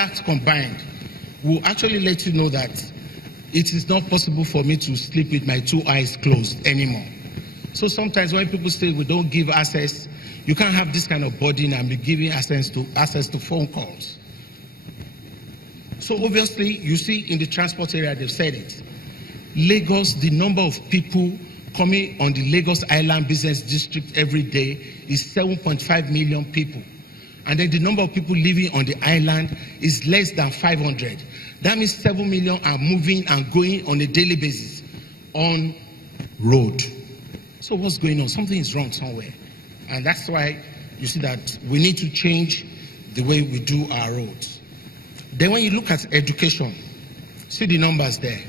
that combined will actually let you know that it is not possible for me to sleep with my two eyes closed anymore. So sometimes when people say we don't give access, you can't have this kind of burden and be giving access to phone calls. So obviously, you see in the transport area, they've said it. Lagos, the number of people coming on the Lagos Island Business District every day is 7.5 million people. And then the number of people living on the island is less than 500. That means 7 million are moving and going on a daily basis on road. So what's going on? Something is wrong somewhere. And that's why you see that we need to change the way we do our roads. Then when you look at education, see the numbers there.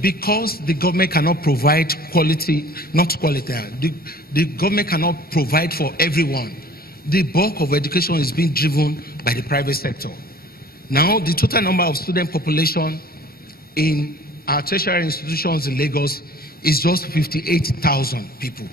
Because the government cannot provide quality, the government cannot provide for everyone. The bulk of education is being driven by the private sector. Now, the total number of student population in our tertiary institutions in Lagos is just 58,000 people.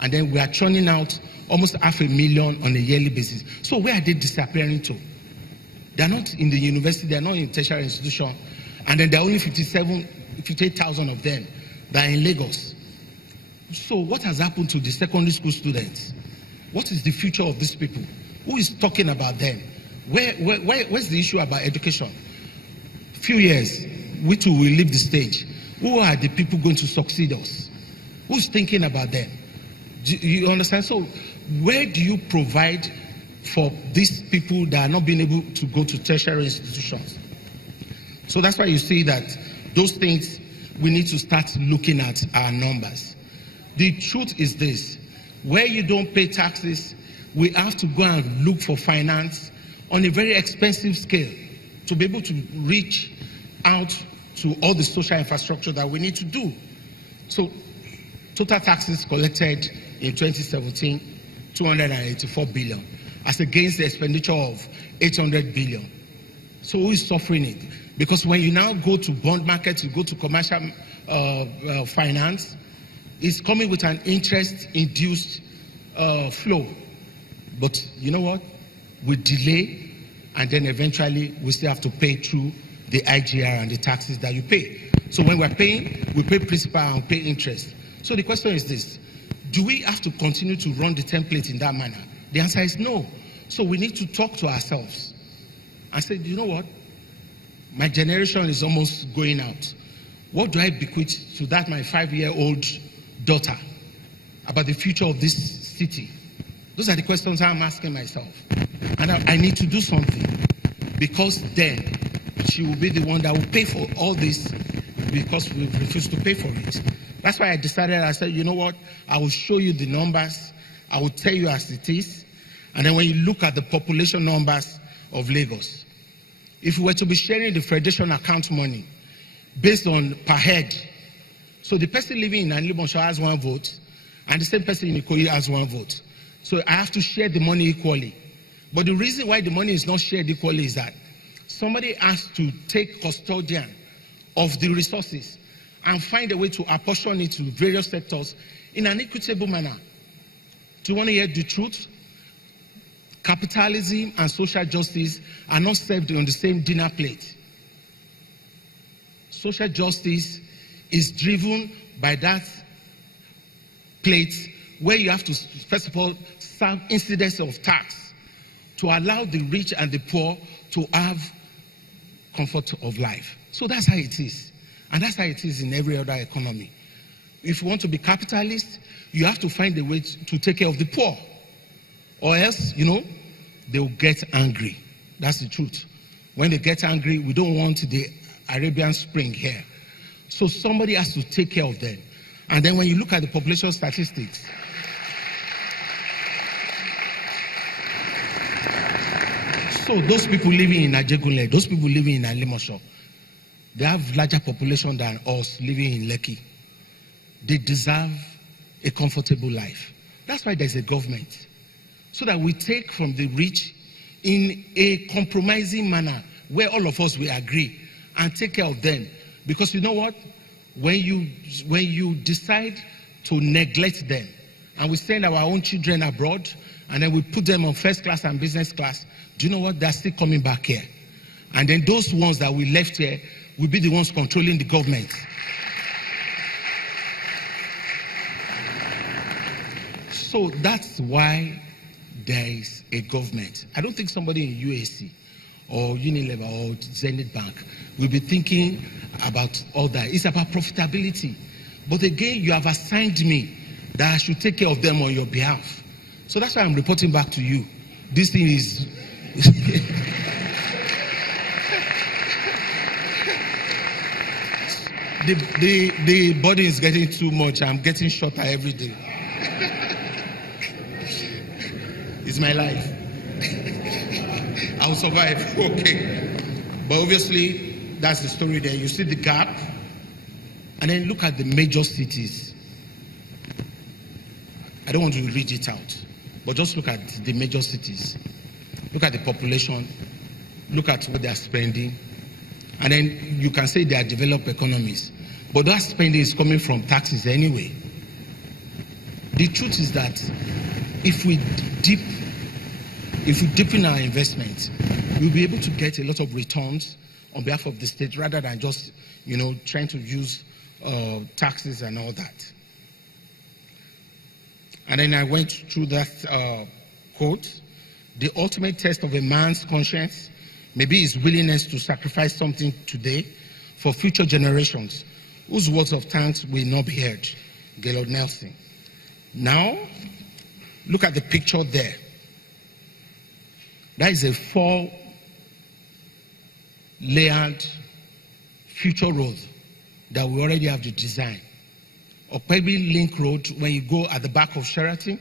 And then we are churning out almost 500,000 on a yearly basis. So where are they disappearing to? They are not in the university, they are not in tertiary institution. And then there are only 58,000 of them that are in Lagos. So what has happened to the secondary school students? What is the future of these people? Who is talking about them? Where's the issue about education? Few years, we too will leave the stage. Who are the people going to succeed us? Who's thinking about them? Do you understand? So where do you provide for these people that are not being able to go to tertiary institutions? So that's why you see that those things, we need to start looking at our numbers. The truth is this: where you don't pay taxes, we have to go and look for finance on a very expensive scale to be able to reach out to all the social infrastructure that we need to do. So total taxes collected in 2017, 284 billion, as against the expenditure of 800 billion. So who is suffering it? Because when you now go to bond market, you go to commercial finance, it's coming with an interest-induced flow. But you know what? We delay, and then eventually we still have to pay through the IGR and the taxes that you pay. So when we're paying, we pay principal and pay interest. So the question is this: do we have to continue to run the template in that manner? The answer is no. So we need to talk to ourselves and say, you know what? My generation is almost going out. What do I bequeath to that my 5-year-old daughter about the future of this city? Those are the questions I'm asking myself. And I need to do something, because then she will be the one that will pay for all this, because we refuse to pay for it. That's why I said, you know what? I will show you the numbers. I will tell you as it is. And then when you look at the population numbers of Lagos, if we were to be sharing the federation account money based on per head, so the person living in Animosho has 1 vote, and the same person in Ikoyi has 1 vote. So I have to share the money equally. But the reason why the money is not shared equally is that somebody has to take custodian of the resources and find a way to apportion it to various sectors in an equitable manner. Do you want to hear the truth? Capitalism and social justice are not served on the same dinner plate. Social justice is driven by that plate where you have to, first of all, serve incidence of tax to allow the rich and the poor to have comfort of life. So that's how it is. And that's how it is in every other economy. If you want to be capitalist, you have to find a way to take care of the poor. Or else, they will get angry. That's the truth. When they get angry, we don't want the Arabian Spring here. So somebody has to take care of them. And then when you look at the population statistics, so those people living in Ajegunle, those people living in Alimosho, they have larger population than us living in Lekki. They deserve a comfortable life. That's why there's a government. So that we take from the rich in a compromising manner where all of us will agree and take care of them. Because you know what? When you decide to neglect them, and we send our own children abroad, and then we put them on first class and business class, Do you know what? They're still coming back here. And then those ones that we left here will be the ones controlling the government. So that's why there is a government. I don't think somebody in UAC or Unilever or Zenith Bank will be thinking about all that. It's about profitability. But again, you have assigned me that I should take care of them on your behalf. So that's why I'm reporting back to you. This thing is... the body is getting too much. I'm getting shorter every day. It's my life. I'll survive. Okay. But obviously, that's the story there. You see the gap. And then look at the major cities. I don't want to read it out. But just look at the major cities. Look at the population. Look at what they are spending. And then you can say they are developed economies. But that spending is coming from taxes anyway. The truth is that if we deepen our investment, we'll be able to get a lot of returns on behalf of the state rather than just, trying to use taxes and all that. And then I went through that quote. The ultimate test of a man's conscience may be his willingness to sacrifice something today for future generations whose words of thanks will not be heard. Gaylord Nelson. Now, look at the picture there. That is a 4-layered future road that we already have the design. Okpebi Link Road, when you go at the back of Sheraton,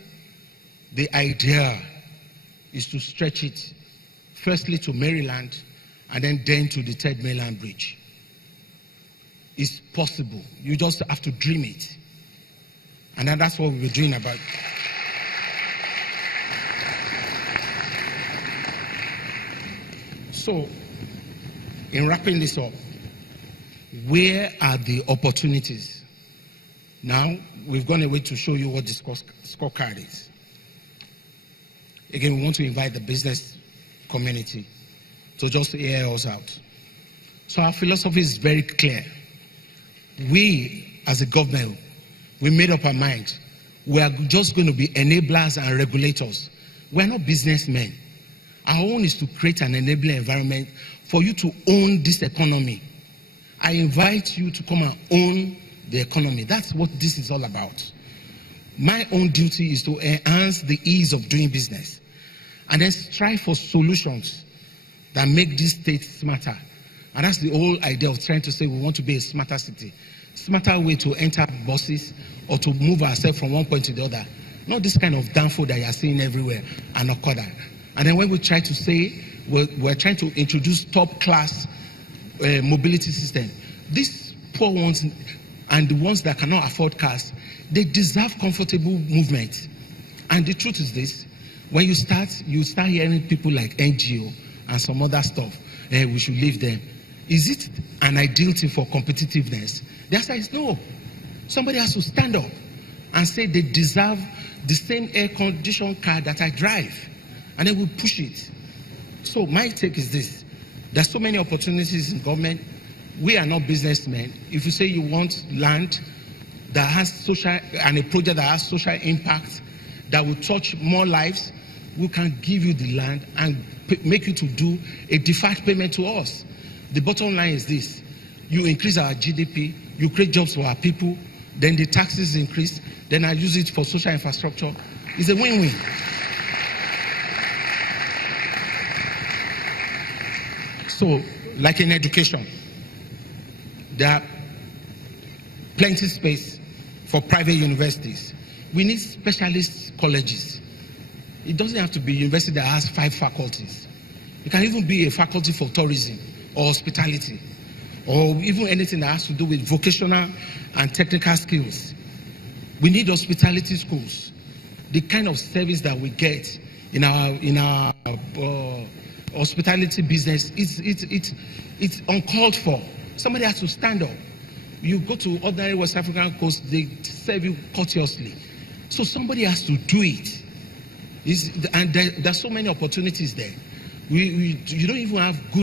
the idea is to stretch it firstly to Maryland and then to the 3rd Mainland Bridge. It's possible. You just have to dream it. And then that's what we're doing about. So, in wrapping this up, where are the opportunities? Now, we've gone away to show you what the scorecard is. Again, we want to invite the business community to just hear us out. So our philosophy is very clear. We, as a government, we made up our mind. We are just going to be enablers and regulators. We're not businessmen. Our own is to create an enabling environment for you to own this economy. I invite you to come and own the economy. That's what this is all about. My own duty is to enhance the ease of doing business and then strive for solutions that make this state smarter. And that's the whole idea of trying to say we want to be a smarter city. Smarter way to enter buses or to move ourselves from one point to the other. Not this kind of downfall that you are seeing everywhere and Okoda. And then when we try to say we're trying to introduce top-class mobility system, these poor ones and the ones that cannot afford cars, they deserve comfortable movement. And the truth is this: when you start hearing people like NGO and some other stuff, we should leave them. Is it an ideal thing for competitiveness? The answer is no. Somebody has to stand up and say they deserve the same air-conditioned car that I drive, and then we push it. So my take is this: there's so many opportunities in government. We are not businessmen. If you say you want land that has social and a project that has social impact that will touch more lives, we can give you the land and make you to do a deferred payment to us. The bottom line is this: you increase our GDP, you create jobs for our people, then the taxes increase, then I use it for social infrastructure. It's a win-win. So, like in education, there are plenty space for private universities. We need specialist colleges. It doesn't have to be a university that has 5 faculties. It can even be a faculty for tourism or hospitality, or even anything that has to do with vocational and technical skills. We need hospitality schools. The kind of service that we get in our hospitality business, it's uncalled for. Somebody has to stand up. You go to ordinary West African coast, they serve you courteously. So somebody has to do it. And there's so many opportunities there. You don't even have good